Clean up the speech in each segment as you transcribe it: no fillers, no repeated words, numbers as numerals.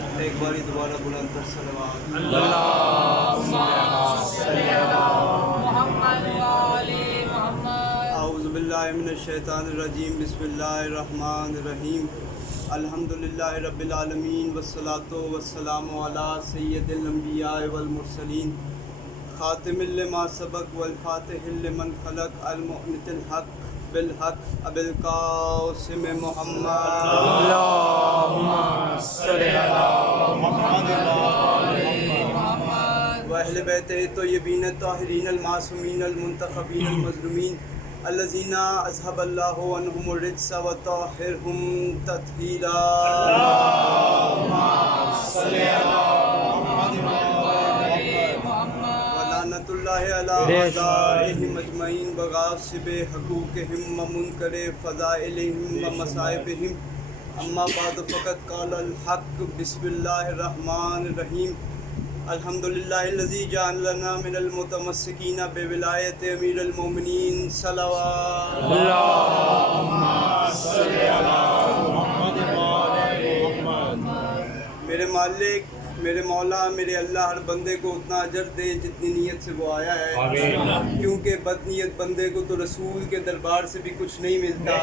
محمد ایک باری دوبارہ بلند تر صلوات محمد وآل محمد. اعوذ باللہ من الشیطان الرجیم. بسم اللہ الرحمن الرحیم. الحمدللہ رب العالمین والصلاة والسلام علی سید الانبیاء والمرسلین خاتم لما سبق والفاتح لمن خلق المؤمن الحق بالحق ابو القاسم محمد اللهم صل على محمد و اہل بیت الطیبین الطاہرین المعصومین المنتخبین المظلومین الذین اذهب اللہ عنہم الرجس وطہرہم تطہیرا. اللهم صل على ولعنۃ اللہ علی اعدائہم اجمعین وغاصب حقوقہم ومنکر فضائلہم ومصائبہم. اما بعد فقد قال الحق. بسم اللہ الرحمن الرحیم. الحمدللہ الذی جعل لنا من المتمسکین بولایت امیر المومنین صلوات. اللهم صل على محمد محمد. میرے مالک، میرے مولا، میرے اللہ ہر بندے کو اتنا اجر دے جتنی نیت سے وہ آیا ہے، کیونکہ بد نیت بندے کو تو رسول کے دربار سے بھی کچھ نہیں ملتا.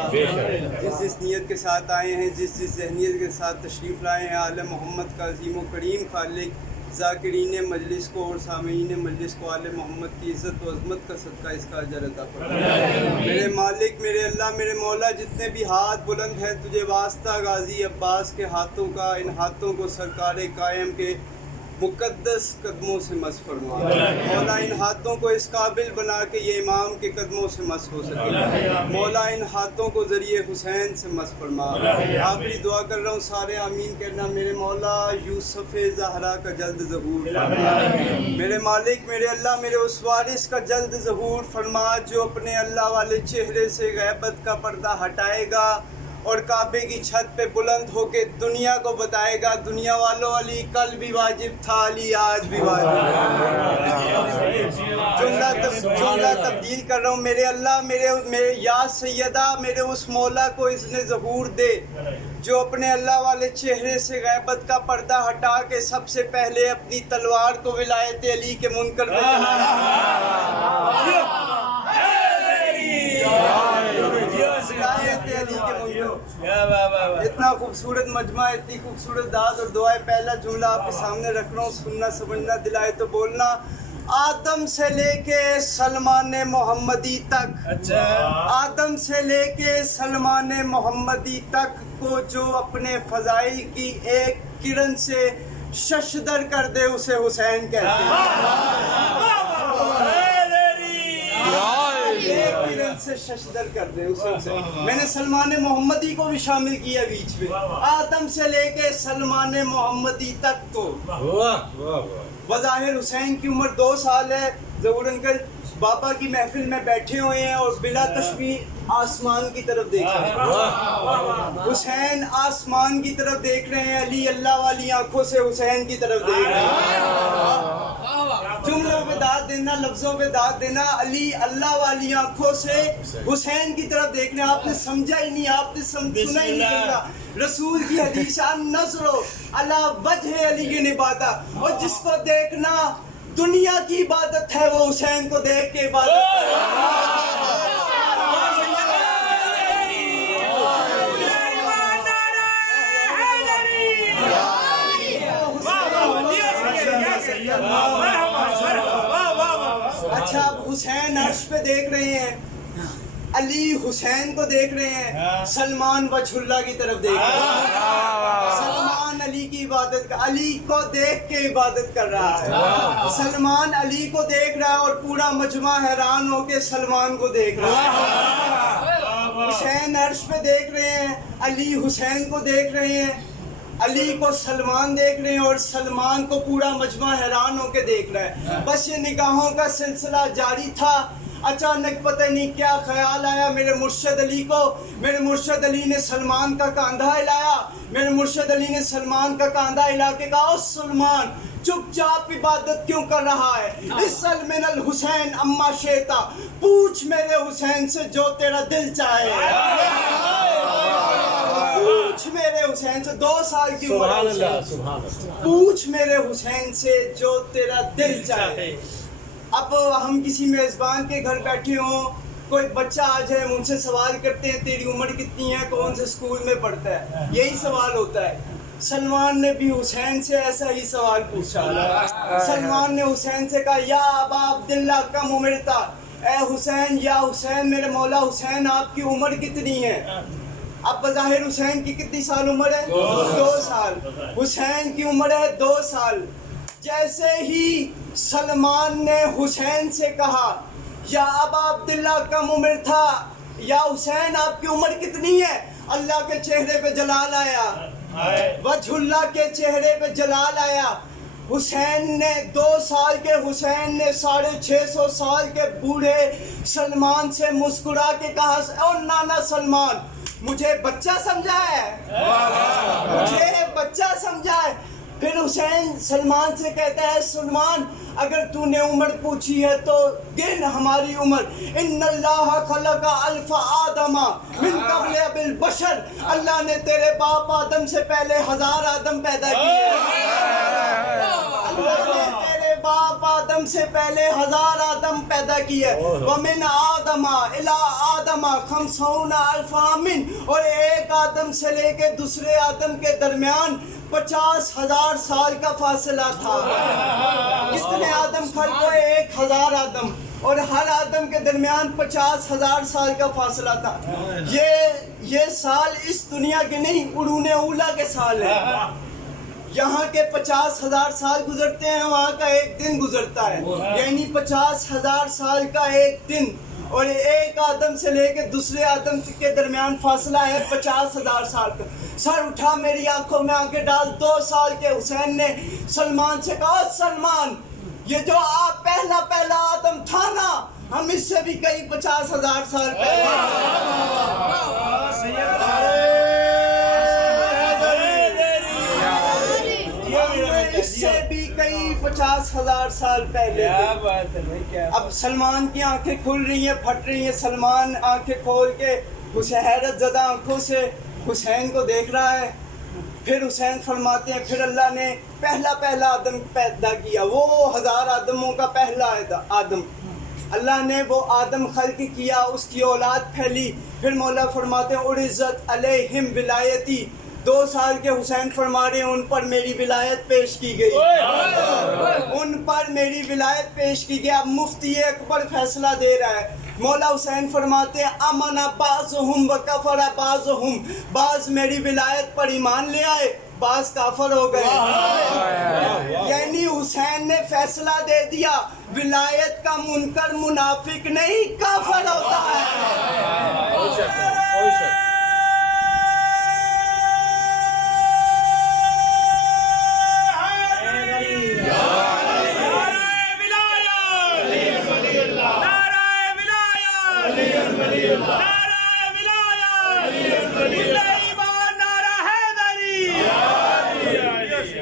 جس نیت کے ساتھ آئے ہیں، جس ذہنیت کے ساتھ تشریف لائے ہیں، آل محمد کا عظیم و کریم خالق ذاکرین مجلس کو اور سامعین مجلس کو آل محمد کی عزت و عظمت کا صدقہ اس کا اجر عطا فرمائے. میرے مالک، میرے اللہ، میرے مولا، جتنے بھی ہاتھ بلند ہیں تجھے واسطہ غازی عباس کے ہاتھوں کا، ان ہاتھوں کو سرکار قائم کے مقدس قدموں سے مس فرما. مولا ان ہاتھوں کو اس قابل بنا کہ یہ امام کے قدموں سے مس ہو سکے. مولا ان ہاتھوں کو ذریعے حسین سے مس فرما. آخری دعا کر رہا ہوں، سارے آمین کہنا. میرے مولا یوسف زہرا کا جلد ظہور فرما. میرے مالک، میرے اللہ، میرے اس وارث کا جلد ظہور فرما جو اپنے اللہ والے چہرے سے غیبت کا پردہ ہٹائے گا اور کعبے کی چھت پہ بلند ہو کے دنیا کو بتائے گا، دنیا والوں علی کل بھی واجب تھا، علی آج بھی واجب. جملہ تبدیل کر رہا ہوں. میرے اللہ، میرے یا سیدہ، میرے اس مولا کو اذن ظہور دے جو اپنے اللہ والے چہرے سے غیبت کا پردہ ہٹا کے سب سے پہلے اپنی تلوار کو ولایت علی کے منکر پہ چلایا. اتنا خوبصورت مجمع، اتنی خوبصورت داد اور دعائیں. پہلا جملہ آپ کے سامنے رکھ رہا ہوں، سننا سمجھنا دلائے تو بولنا. آدم سے لے کے سلمان محمدی تک، آدم سے لے کے سلمان محمدی تک کو جو اپنے فضائل کی ایک کرن سے ششدر کر دے اسے حسین کہتے ہیں. سے ششدر کر دے اسے. میں نے سلمان محمدی کو بھی شامل کیا بیچ میں. آدم سے لے کے سلمان محمدی تک کو. بظاہر حسین کی عمر 2 سال ہے. ظہور انکل بابا کی محفل میں بیٹھے ہوئے ہیں اور بلا تشبیہ آسمان کی طرف دیکھ رہے ہیں. حسین آسمان کی طرف دیکھ رہے ہیں، علی اللہ والی آنکھوں سے حسین کی طرف دیکھ رہے ہیں. جملوں پہ داد دینا، لفظوں پہ داد دینا. علی اللہ والی آنکھوں سے حسین کی طرف دیکھ رہے ہیں. آپ نے سمجھا ہی نہیں، آپ نے سنا ہی نہیں جملہ. رسول کی حدیث النظر علی وجہ علی عبادہ، اور جس کو دیکھنا دنیا کی عبادت ہے وہ حسین کو دیکھ کے عبادت ہے. اچھا، اب حسین عرش پہ دیکھ رہے ہیں، علی حسین کو دیکھ رہے ہیں، سلمان وجہ اللہ کی طرف دیکھ رہے ہیں. سلمان علی کی عبادت کا، علی کو دیکھ کے عبادت کر رہا ہے. سلمان علی کو دیکھ رہا ہے اور پورا مجمع حیران ہو کے سلمان کو دیکھ رہا ہے. حسین عرش پہ دیکھ رہے ہیں، علی حسین کو دیکھ رہے ہیں، علی کو سلمان دیکھ رہے ہیں اور سلمان کو پورا مجمع حیران ہو کے دیکھ رہا ہے. بس یہ نگاہوں کا سلسلہ جاری تھا. اچانک پتہ نہیں کیا خیال آیا میرے مرشد علی کو. میرے مرشد علی نے سلمان کا کاندھا ہلایا. میرے مرشد علی نے سلمان کا کاندھا ہلا کے کہا، او سلمان، چپ چاپ عبادت کیوں کر رہا ہے؟ اسأل من الحسین اما شیتا، پوچھ میرے حسین سے جو تیرا دل چاہے. पूछ मेरे हुसैन से, 2 साल की उम्र सुभान है अल्लाह, हुसैन। सुभान अल्लाह। पूछ मेरे हुसैन से जो तेरा दिल चाहे। अब हम किसी मेज़बान के घर बैठे हों, कोई बच्चा आ जाए, उनसे सवाल करते हैं तेरी उम्र कितनी है, कौन से स्कूल में पढ़ता है, यही सवाल होता है। सलमान ने भी हुसैन से ऐसा ही सवाल पूछा। सलमान ने हुसैन से कहा, या अबा अब्दुल्ला कम उम्र था, ए हुसैन, या हुसैन, मेरे मौला हुसैन, आपकी उम्र कितनी है? अब बज़ाहिर हुसैन की कितनी साल उम्र है? 2 साल। हुसैन की उम्र है 2 साल। जैसे ही सलमान ने हुसैन से कहा, या अबा अब्दुल्ला कम उम्र था, या हुसैन आपकी उम्र कितनी है, अल्लाह के चेहरे पे जलाल आया, वजहुल्लाह के चेहरे पे जलाल आया। हुसैन ने 2 साल के हुसैन ने 650 साल के बूढ़े सलमान से मुस्कुरा के कहा, ओ नाना सलमान, मुझे बच्चा समझा है, मुझे बच्चा समझा है। फिर हुसैन सलमान से कहता है, सलमान, अगर तूने उम्र पूछी है तो गिन हमारी उम्र। इन्नल्लाह खलका अल्फा आदमा मिन क़ब्ल अबिल बशर, अल्लाह ने तेरे बाप आदम से पहले 1000 आदम पैदा किए। अल्लाह ने तेरे बाप आदम से पहले 1000 आदम पैदा किए। वमिन आदमा इला आदमा खमसौना अल्फा मिन, और एक आदम से लेके दूसरे आदम के दरमियान 50,000 साल का फासला था। कितने आदम खल्क हुए? 1000 आदम, और हर आदम के दरमियान 50,000 साल का फासला था। ये साल इस दुनिया के नहीं, उरूने उला के साल है। यहाँ के 50,000 साल गुजरते हैं, वहाँ का एक दिन गुजरता है, यानी 50,000 साल का एक दिन। और एक आदम से लेके दूसरे आदम के दरमियान फासला है 50,000 साल का। सर उठा, मेरी आंखों में आंखें डाल। 2 साल के हुसैन ने सलमान से कहा, सलमान, ये जो आप पहला आदम था ना, हम इससे भी कई 50,000 साल इससे भी कई 50,000 साल पहले। क्या बात है भाई, क्या। अब सलमान की आंखें खुल रही हैं, फट रही हैं। सलमान आंखें खोल के हैरत ज़दा आंखों से हुसैन को देख रहा है। फिर हुसैन फरमाते हैं, फिर अल्लाह ने पहला आदम पैदा किया, वो 1000 आदमों का पहला आदम। अल्लाह ने वो आदम खल्क किया, उसकी औलाद फैली। फिर मौला फरमाते हैं, उरिज़त अलैहिम विलायती, 2 साल के हुसैन फरमा रहे हैं, उन पर मेरी विलायत पेश की गई, उन पर मेरी विलायत पेश की गई। अब मुफ्ती अकबर फैसला दे रहा है। मौला हुसैन फरमाते हैं, अमना बाज़ुहुम व कफ़रा बाज़ुहुम, बाज़ मेरी विलायत पर ईमान ले आए, बाज़ काफर हो गए। यानी हुसैन ने फैसला दे दिया, विलायत का मुनकर मुनाफिक नहीं, काफर होता है।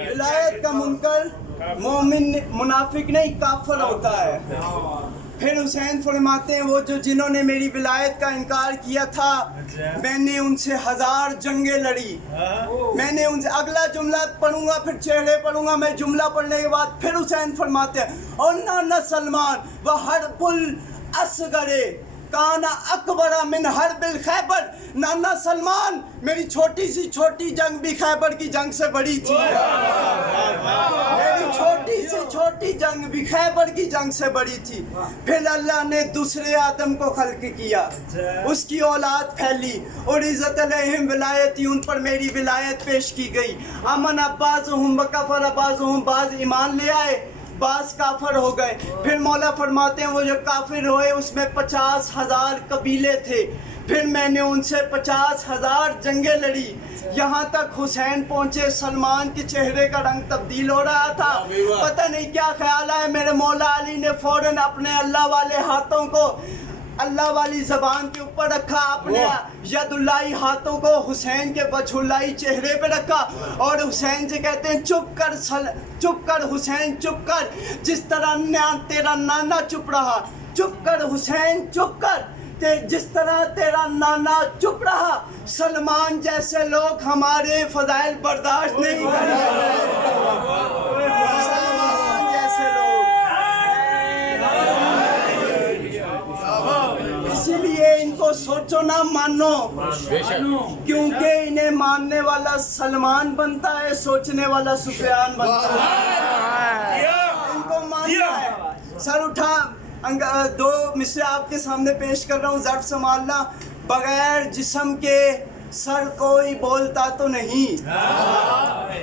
विलायत का मुनकर मोमिन मुनाफिक नहीं, काफर होता है। फिर हुसैन फरमाते हैं, वो जो जिन्होंने मेरी विलायत का इनकार किया था, मैंने उनसे 1000 जंगें लड़ी। मैंने उनसे, अगला जुमला पढ़ूंगा फिर चेहरे पढ़ूंगा मैं। जुमला पढ़ने के बाद फिर हुसैन फरमाते हैं, और नाना सलमान व हरबुल असगरे काना अकबरा मिन हरबिल खैबर, नाना सलमान, मेरी छोटी सी छोटी जंग भी खैबर की जंग से बड़ी थी। मेरी छोटी से छोटी जंग भी खैबर की जंग से बड़ी थी। फिर अल्लाह ने दूसरे आदम को खल्क किया, उसकी औलाद फैली, और इज़्ज़त अलैहिम विलायती, उन पर मेरी विलायत पेश की गई। अमन अब्बाज़ुहुम व कफ़र अब्बाज़ुहुम, बाज़ ईमान ले आए, बास काफर हो गए। फिर मौला फरमाते हैं, वो जो काफिर हुए उसमें 50,000 कबीले थे। फिर मैंने उनसे 50,000 जंगें लड़ी, यहाँ तक हुसैन पहुँचे। सलमान के चेहरे का रंग तब्दील हो रहा था, पता नहीं क्या ख्याल है। मेरे मौला अली ने फौरन अपने अल्लाह वाले हाथों को अल्लाह वाली जबान के ऊपर रखा, अपने यदुल्लाई हाथों को हुसैन के वजहुल्लाई चेहरे पे रखा, और हुसैन से कहते हैं, चुप कर हुसैन, चुप कर, जिस तरह तेरा नाना चुप रहा, चुप कर हुसैन, चुप कर। जिस तरह तेरा नाना चुप रहा, सलमान जैसे लोग हमारे फजाइल बर्दाश्त नहीं करेंगे। सलमान जैसे लोग, इसीलिए इनको सोचो ना मानो, क्योंकि इन्हें मानने वाला सलमान बनता है, सोचने वाला सुफियान बनता है। इनको मानना है। सर उठा, दो मिसरे आपके सामने पेश कर रहा हूँ, ज़र्फ संभालना। बगैर जिस्म के सर कोई बोलता तो नहीं,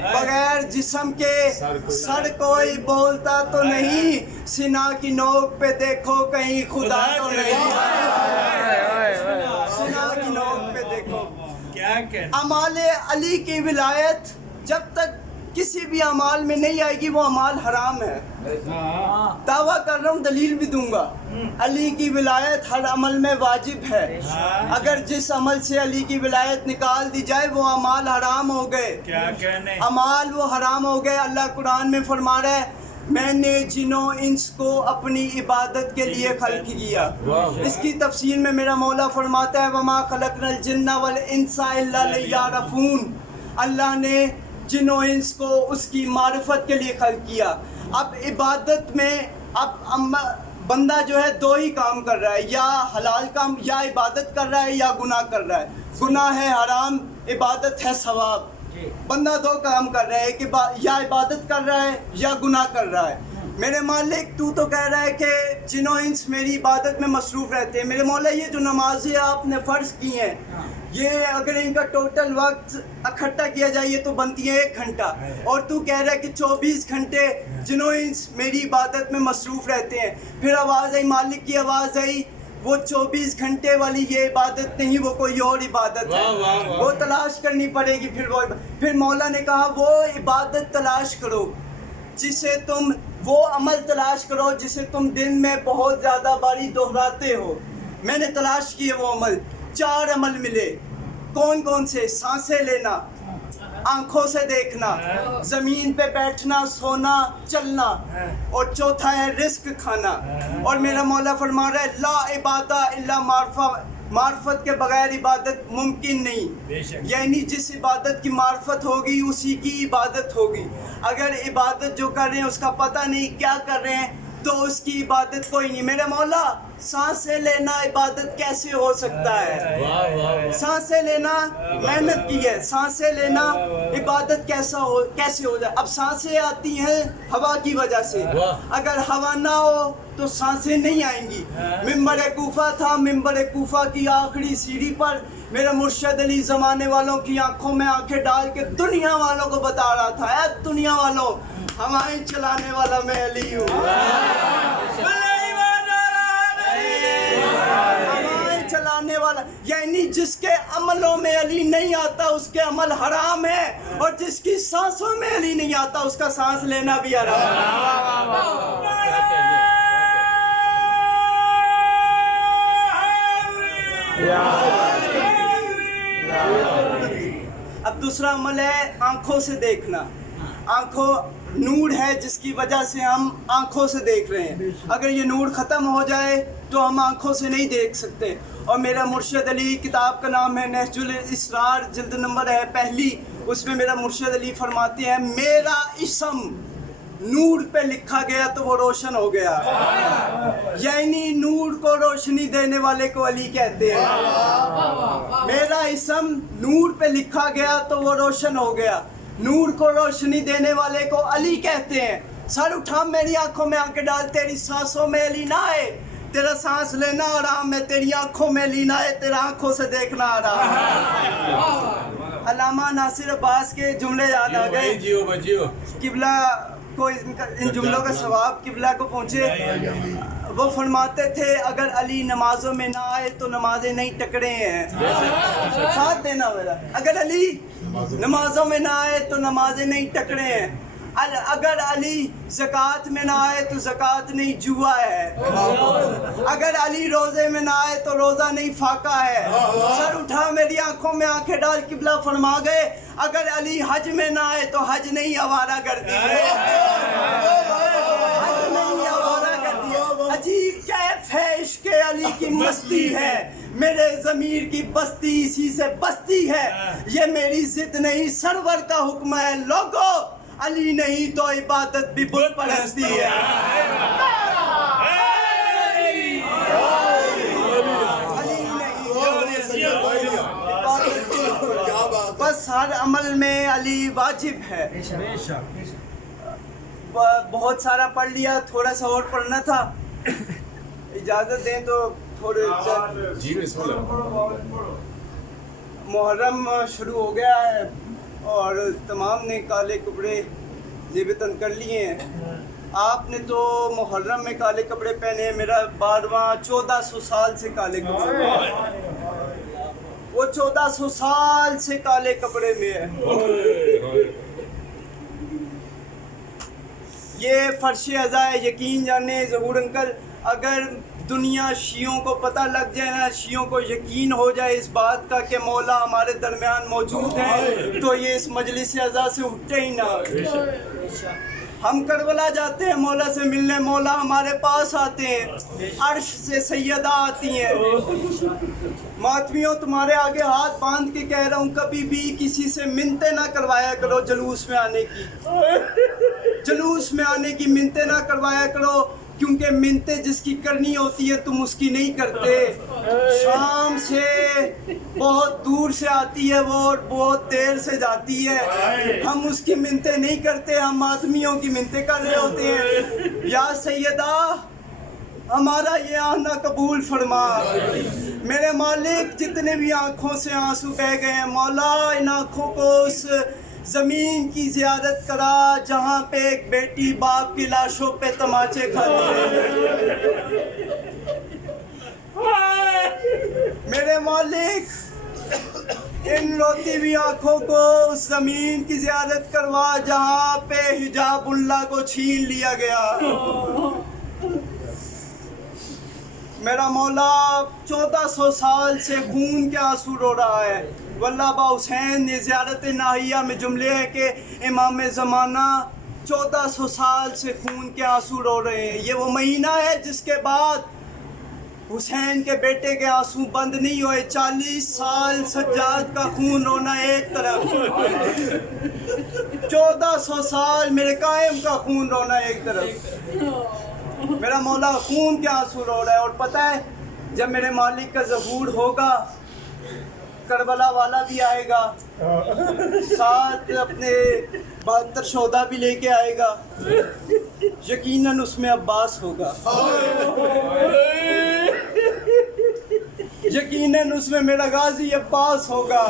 बगैर जिस्म के सर कोई बोलता तो नहीं, सीना की नोक पे देखो कहीं खुदा तो नहीं, सीना की नोक पे देखो। अमाले अली की विलायत जब तक किसी भी अमाल में नहीं आएगी वो अमाल हराम है। दावा कर रहा हूँ, दलील भी दूंगा। अली की विलायत हर अमल में वाजिब है। अगर जिस अमल से अली की विलायत निकाल दी जाए वो अमाल हराम हो गए। क्या कहने, अमाल वो हराम हो गए। अल्लाह कुरान में फरमा रहा है, मैंने जिन्नों इंस को अपनी इबादत के लिए खल्क किया। इसकी तफसीर में मेरा मौला फरमाता है, वमा खलकनल जिन्ना वल इंसा इल्ला लियारफून। अल्लाह ने जिन्नों इंस को उसकी मारिफत के लिए खल्क किया। अब इबादत में बंदा जो है दो ही काम कर रहा है, या हलाल काम, या इबादत कर रहा है या गुनाह कर रहा है। गुनाह है हराम, इबादत है सवाब। बंदा दो काम कर रहा है कि या इबादत कर रहा है या गुनाह कर रहा है। मेरे मालिक तू तो कह रहा है कि जिन्हों इंस मेरी इबादत में मसरूफ़ रहते हैं। मेरे मौला ये जो नमाजें आपने फ़र्ज़ की हैं, ये अगर इनका टोटल वक्त इकट्ठा किया जाए ये तो बनती है 1 घंटा, और तू कह रहा है कि 24 घंटे जिन्हों इंस मेरी इबादत में मसरूफ़ रहते हैं। फिर आवाज़ आई, मालिक की आवाज़ आई, वो 24 घंटे वाली ये इबादत नहीं, वो कोई और इबादत है, वो तलाश करनी पड़ेगी। फिर मौला ने कहा वो इबादत तलाश करो जिसे तुम, वो अमल तलाश करो जिसे तुम दिन में बहुत ज़्यादा बारी दोहराते हो। मैंने तलाश किए वो अमल, 4 अमल मिले। कौन कौन से? सांसें लेना, आंखों से देखना, जमीन पे बैठना, सोना, चलना, और चौथा है रिस्क खाना। और मेरा मौला फरमा रहा है, ला इबादा इल्ला मार्फत के बगैर इबादत मुमकिन नहीं। यानी जिस इबादत की मार्फत होगी उसी की इबादत होगी। अगर इबादत जो कर रहे हैं उसका पता नहीं क्या कर रहे हैं तो उसकी इबादत कोई नहीं। मेरे मौला, सांसें लेना इबादत कैसे हो सकता है? सांसें लेना मेहनत की है, सांसें लेना इबादत कैसे हो जाए? अब सांसें आती हैं हवा की वजह से, अगर हवा ना हो तो सांसें नहीं आएंगी। मिंबर कूफा था, मिंबर कूफा की आखिरी सीढ़ी पर मेरा मुर्शद अली ज़माने वालों की आंखों में आंखें डाल के दुनिया वालों को बता रहा था, ऐ दुनिया वालों, हवाएं चलाने वाला मैं अली हूँ। हवाएं चलाने वाला, यानी जिसके अमलों में अली नहीं आता उसके अमल हराम है, और जिसकी सांसों में अली नहीं आता उसका सांस लेना भी हराम है। अब दूसरा अमल है आंखों से देखना। आंखों नूर है जिसकी वजह से हम आंखों से देख रहे हैं। अगर ये नूर ख़त्म हो जाए तो हम आंखों से नहीं देख सकते। और मेरा मुर्शद अली, किताब का नाम है नहजुल इसरार, जिल्द नंबर है 1, उसमें मेरा मुर्शद अली फरमाते हैं, मेरा इसम नूर पे लिखा गया तो वो रोशन हो गया। यानी नूर को रोशनी देने वाले को अली कहते हैं। मेरा इसम नूर पे लिखा गया तो वो रोशन हो गया। नूर को रोशनी देने वाले को अली कहते हैं। सर उठा, मेरी आंखों में आंखें डाल, तेरी सांसों में अली ना आए, तेरा सांस लेना आराम है, तेरी आंखों में अली ना आए, तेरा आंखों से देखना आराम है। अल्लामा नासिर अब्बास के जुमले याद आ गए, किबला को इन जुमलों का सवाब किबला को पहुँचे। वो फरमाते थे, अगर अली नमाजों में ना आए तो नमाजें नहीं टकरे हैं। साथ देना मेरा, अगर अली नमाजों में ना आए तो नमाजें नहीं टकरे हैं। अगर अली ज़कात में ना आए तो ज़कात नहीं जुआ है। अगर अली रोज़े में ना आए तो रोज़ा नहीं फाका है। सर उठा, मेरी आंखों में आंखें डाल, किबला फरमा गए, अगर अली हज में ना आए तो हज नहीं आवारा गर्दी है। हज नहीं आवारा गर्दी है। अजीब कैफ है इश्क़ علی کی مستی ہے, میرے ضمیر کی بستی اسی سے بستی ہے, یہ میری ضد نہیں سرور کا حکم ہے, لوگو علی نہیں تو عبادت بھی بت پرستی ہے. بس ہر عمل میں علی واجب ہے. بہت سارا پڑھ لیا, تھوڑا سا اور پڑھنا تھا, اجازت دیں تو تھوڑے. جی بسم اللہ. محرم شروع ہو گیا ہے اور تمام نے کالے کپڑے زیب تن کر لیے ہیں. آپ نے تو محرم میں کالے کپڑے پہنے ہیں, میرا 1400 سال سے کالے کپڑے, وہ 1400 سال سے کالے کپڑے میں ہے. یہ فرش ازا ہے, یقین جانے ظہور انکل, اگر دنیا شیعوں کو پتہ لگ جائے نا, شیعوں کو یقین ہو جائے اس بات کا کہ مولا ہمارے درمیان موجود ہے, تو یہ اس مجلس ازا سے اٹھتے ہی نہ. ہم کربلا جاتے ہیں مولا سے ملنے, مولا ہمارے پاس آتے ہیں, عرش سے سیدہ آتی ہیں. ماتمیوں تمہارے آگے ہاتھ باندھ کے کہہ رہا ہوں, کبھی بھی کسی سے منتیں نہ کروایا کرو جلوس میں آنے کی, جلوس میں آنے کی منتیں نہ کروایا کرو, کیونکہ منتیں جس کی کرنی ہوتی ہے تم اس کی نہیں کرتے. شام سے بہت دور سے آتی ہے وہ اور بہت دیر سے جاتی ہے, ہم اس کی منتیں نہیں کرتے, ہم آدمیوں کی منتیں کر رہے ہوتے ہیں. یا سیدہ ہمارا یہ آنا قبول فرما. میرے مالک جتنے بھی آنکھوں سے آنسو بہہ گئے ہیں, مولا ان آنکھوں کو اس زمین کی زیارت کرا جہاں پہ ایک بیٹی باپ کی لاشوں پہ تماچے کھاتی ہے. میرے مالک ان روتی ہوئی آنکھوں کو اس زمین کی زیارت کروا جہاں پہ حجاب اللہ کو چھین لیا گیا. میرا مولا 1400 سال سے خون کے آنسو رو رہا ہے. واللہ با حسین نے زیارت ناہیہ میں جملے ہیں کہ امام زمانہ 1400 سال سے خون کے آنسو رو رہے ہیں. یہ وہ مہینہ ہے جس کے بعد حسین کے بیٹے کے آنسو بند نہیں ہوئے. 40 سال سجاد کا خون رونا ایک طرف, 1400 سال میرے قائم کا خون رونا ایک طرف. میرا مولا خون کے آنسو رو رہا ہے. اور پتہ ہے جب میرے مالک کا ظہور ہوگا کربلا والا بھی آئے گا, ساتھ اپنے 72 شہداء بھی لے کے آئے گا, یقیناً اس میں عباس ہوگا, یقیناً اس میں میرا غازی عباس ہوگا.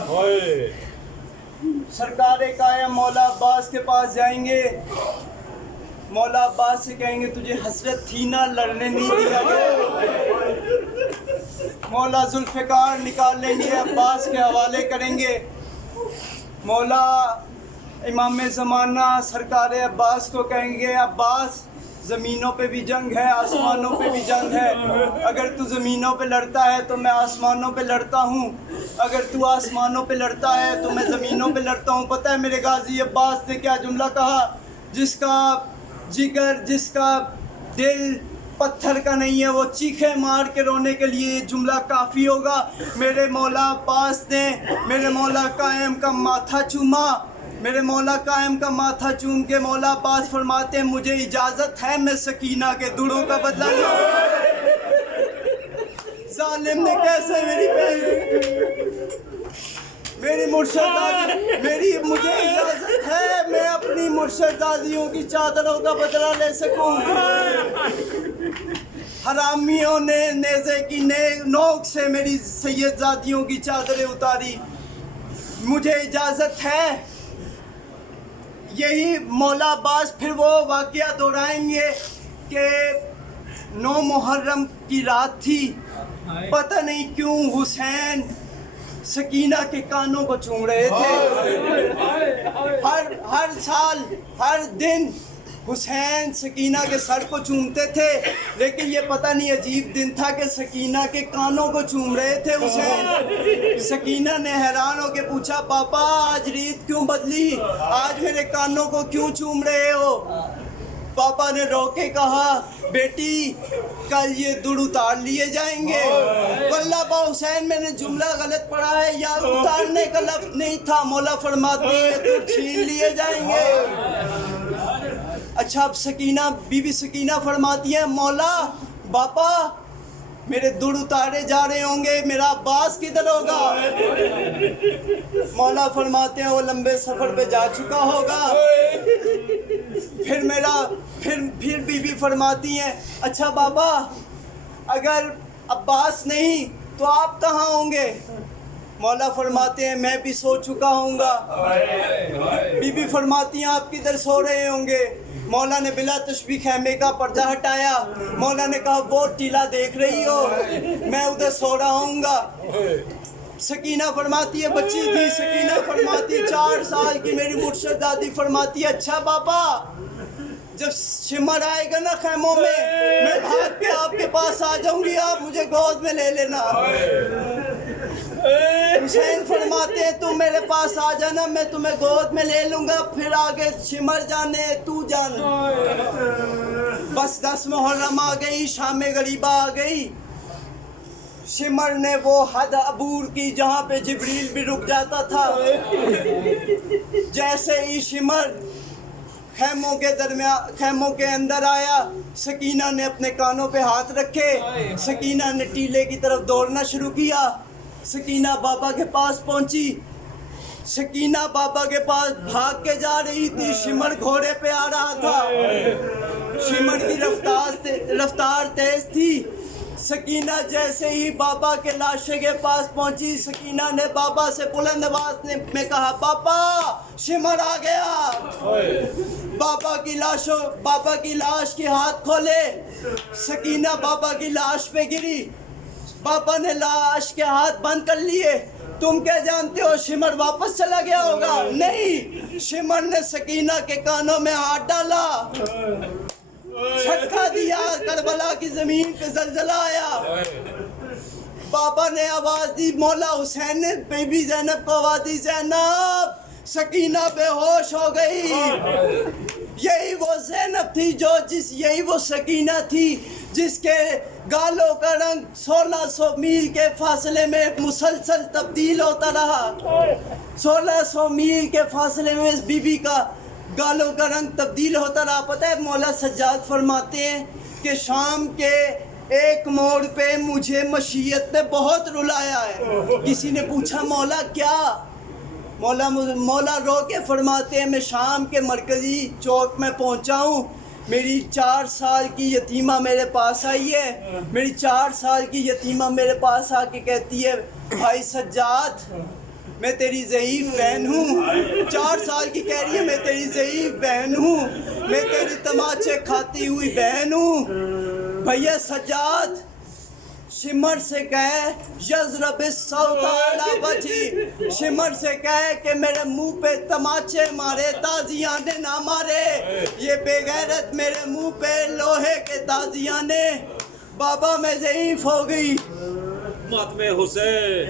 سرکار قائم مولا عباس کے پاس جائیں گے, مولا عباس سے کہیں گے تجھے حسرت تھی نا لڑنے نہیں دیا گیا. مولا ذوالفقار نکال لیں گے, عباس کے حوالے کریں گے. مولا امام زمانہ سرکار عباس کو کہیں گے عباس زمینوں پہ بھی جنگ ہے, آسمانوں پہ بھی جنگ ہے, اگر تو زمینوں پہ لڑتا ہے تو میں آسمانوں پہ لڑتا ہوں, اگر تو آسمانوں پہ لڑتا ہے تو میں زمینوں پہ لڑتا ہوں. پتہ ہے میرے غازی عباس نے کیا جملہ کہا, جس کا جگر جس کا دل پتھر کا نہیں ہے وہ چیخے مار کے رونے کے لیے یہ جملہ کافی ہوگا. میرے مولا عباس نے میرے مولا قائم کا ماتھا چوما, میرے مولا قائم کا ماتھا چوم کے مولا عباس فرماتے ہیں مجھے اجازت ہے میں سکینہ کے دڑوں کا بدلہ لوں. ظالم نے کیسے میری مرشد میری مجھے اجازت ہے میں اپنی مرشدازیوں کی چادروں کا بدلہ لے سکوں. حرامیوں نے نیزے کی نوک سے میری سید زادیوں کی چادریں اتاری, مجھے اجازت ہے. یہی مولا عباس پھر وہ واقعہ دہرائیں گے کہ 9 محرم کی رات تھی, پتہ نہیں کیوں حسین سکینہ کے کانوں کو چوم رہے تھے. ہر سال ہر دن حسین سکینہ کے سر کو چومتے تھے, لیکن یہ پتہ نہیں عجیب دن تھا کہ سکینہ کے کانوں کو چوم رہے تھے حسین. سکینہ نے حیران ہو کے پوچھا پاپا آج ریت کیوں بدلی, آج میرے کانوں کو کیوں چوم رہے ہو؟ पापा ने रोके कहा, बेटी कल ये दुड़ उतार लिए जाएंगे। वल्लाबा हुसैन मैंने जुमला गलत पढ़ा है यार, उतारने का लफ्ज नहीं था। मौला फरमाती है दुड़ छीन लिए जाएंगे। अच्छा अब सकीना, बीबी सकीना फरमाती है, मौला बापा मेरे दुड़ उतारे जा रहे होंगे, मेरा अब्बास किधर होगा? मौला फरमाते हैं वो लंबे सफर पे जा चुका होगा। फिर बीबी फरमाती हैं, अच्छा बाबा अगर अब्बास नहीं तो आप कहाँ होंगे? मौला फरमाते हैं मैं भी सो चुका हूँगा। बीबी फरमाती हैं आप किधर सो रहे होंगे? मौला ने बिला तशबीह खैमे का पर्दा हटाया। मौला ने कहा वो टीला देख रही हो, मैं उधर सो रहा हूँगा। सकीना फरमाती है बच्ची थी, सकीना फरमाती है 4 साल की मेरी मुर्शद दादी फरमाती है, अच्छा पापा जब शिमर आएगा ना खैमों में, मैं भाग के आपके पास आ जाऊंगी, आप मुझे गोद में ले लेना। हुसैन फरमाते हैं तुम मेरे पास आ जाना, मैं तुम्हें गोद में ले लूंगा, फिर आगे शिमर जाने तू जान। बस 10 मुहर्रम आ गई, शाम गरीबा आ गई। शिमर ने वो हद अबूर की जहाँ पे जिब्रील भी रुक जाता था। जैसे ही शिमर खैमों के अंदर आया, सकीना ने अपने कानों पे हाथ रखे, सकीना ने टीले की तरफ दौड़ना शुरू किया। सकीना बाबा के पास पहुंची, सकीना बाबा के पास भाग के जा रही थी, शिमर घोड़े पे आ रहा था। शिमर की रफ्तार तेज थी। सकीना जैसे ही बाबा के लाशे के पास पहुंची, सकीना ने बाबा से बुलंद आवाज में कहा, पापा शिमर आ गया। बाबा की लाश के हाथ खोले, सकीना बाबा की लाश पे गिरी। बाबा ने लाश के हाथ बंद कर लिए। तुम क्या जानते हो शिमर वापस चला गया होगा? नहीं, शिमर ने सकीना के कानों में हाथ डाला, झटका दिया, करबला की जमीन पे जलजला आया। बाबा ने आवाज दी, मौला हुसैन ने बीबी ज़ैनब को आवाज दी, ज़ैनब सकीना बेहोश हो गई। यही वो ज़ैनब थी यही वो सकीना थी जिसके गालों का रंग 1600 मील के फासले में मुसलसल तब्दील होता रहा। 1600 मील के फासले में इस बीबी का गालों का रंग तब्दील होता रहा। पता है मौला सज्जाद फरमाते हैं कि शाम के एक मोड़ पे मुझे मशीयत ने बहुत रुलाया है। किसी ने पूछा मौला क्या? मौला रो के फरमाते हैं मैं शाम के मरकजी चौक में पहुंचा हूँ, मेरी 4 साल की यतीमा मेरे पास आई है। मेरी 4 साल की यतीमा मेरे पास आके कहती है, भाई सज्जाद मैं तेरी ज़ईफ़ बहन हूँ। 4 साल की कह रही है मैं तेरी ज़ईफ़ बहन हूँ, मैं तेरी तमाचे खाती हुई बहन हूँ। भैया सज्जाद शिमर से कहे यज़रब सौताना बची, शिमर से कहे कि मेरे मुंह पे तमाचे मारे, ताजियाने ना मारे। ये बेगैरत मेरे मुंह पे लोहे के ताजियाने। बाबा मैं ज़ईफ़ हो गई। हुसैन